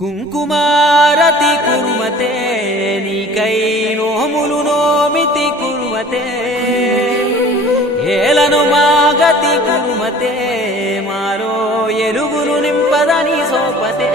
కుంకుమారతి కురుమతే నీకై నోములు నోమితి కురుమతే. ఏలను మాగతి కురుమతే మారో ఎలుగులు నింపదని సోపతే.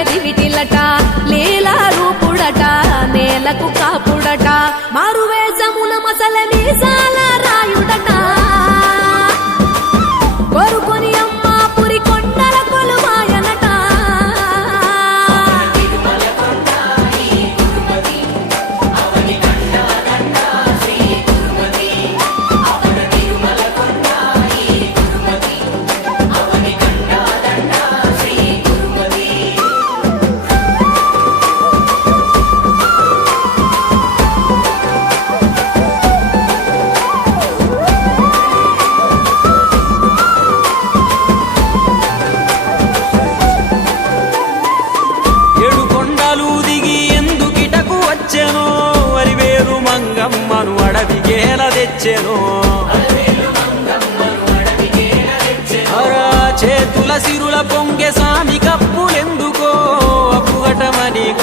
పెదవిటిలట లీలా రూపుడట నేలకు కాపుడట. మారువేషమున మసల మీసాలా సిరుల పొంగే సామి కప్పులెందుకో? అప్పుగటమని